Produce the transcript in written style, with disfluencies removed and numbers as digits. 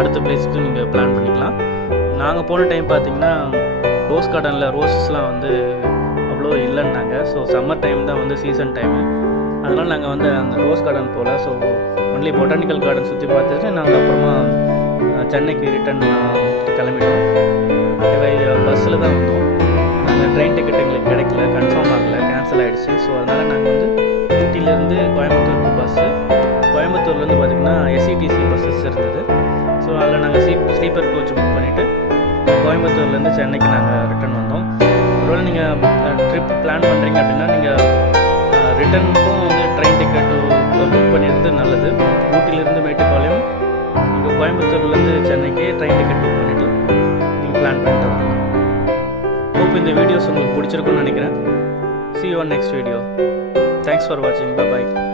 அடுத்த பிளேஸ்க்கு நீங்கள் பிளான் பண்ணிக்கலாம். நாங்கள் போன டைம் பார்த்திங்கன்னா ரோஸ் கார்டனில் ரோஸஸ்லாம் வந்து அவ்வளோ இல்லைன்னாங்க. ஸோ சம்மர் டைம் தான் வந்து சீசன் டைமு. அதனால் நாங்கள் வந்து அந்த ரோஸ் கார்டன் போகல. ஸோ ஒன்லி பொட்டானிக்கல் கார்டன் சுற்றி பார்த்துட்டு நாங்கள் அப்புறமா சென்னைக்கு ரிட்டன் கிளம்பிட்டோம். பஸ்ஸில் தான் வந்தோம். நாங்கள் ட்ரெயின் டிக்கெட் எங்களுக்கு கிடைக்கல, கன்ஃபார்ம் ஆகலை, கேன்சல் ஆகிடுச்சு. ஸோ அதனால் நாங்கள் வந்து ஊட்டியிலேருந்து கோயம்புத்தூருக்கு பஸ்ஸு, கோயம்புத்தூர்லேருந்து பார்த்திங்கன்னா எஸ்இடிசி பஸ்ஸஸ் இருந்தது. ஸோ அதில் நாங்கள் ஸ்லீப்பர் கோச் புக் பண்ணிவிட்டு கோயம்புத்தூர்லேருந்து சென்னைக்கு நாங்கள் ரிட்டன் வந்தோம். ஒருவேளை நீங்கள் ட்ரிப் பிளான் பண்ணுறீங்க அப்படின்னா நீங்கள் ரிட்டனுக்கும் வந்து ட்ரெயின் டிக்கெட்டு புக் பண்ணிடுறது நல்லது. ஊட்டியிலேருந்து மேட்டுப்பாளையம், நீங்கள் கோயம்புத்தூர்லேருந்து சென்னைக்கு ட்ரெயின் டிக்கெட் புக் பண்ணிவிட்டு நீங்கள் பிளான் பண்ணிட்டு வரலாம். ஹோப் இந்த வீடியோஸ் உங்களுக்கு பிடிச்சிருக்குன்னு நினைக்கிறேன். See you on next video. Thanks for watching. Bye bye.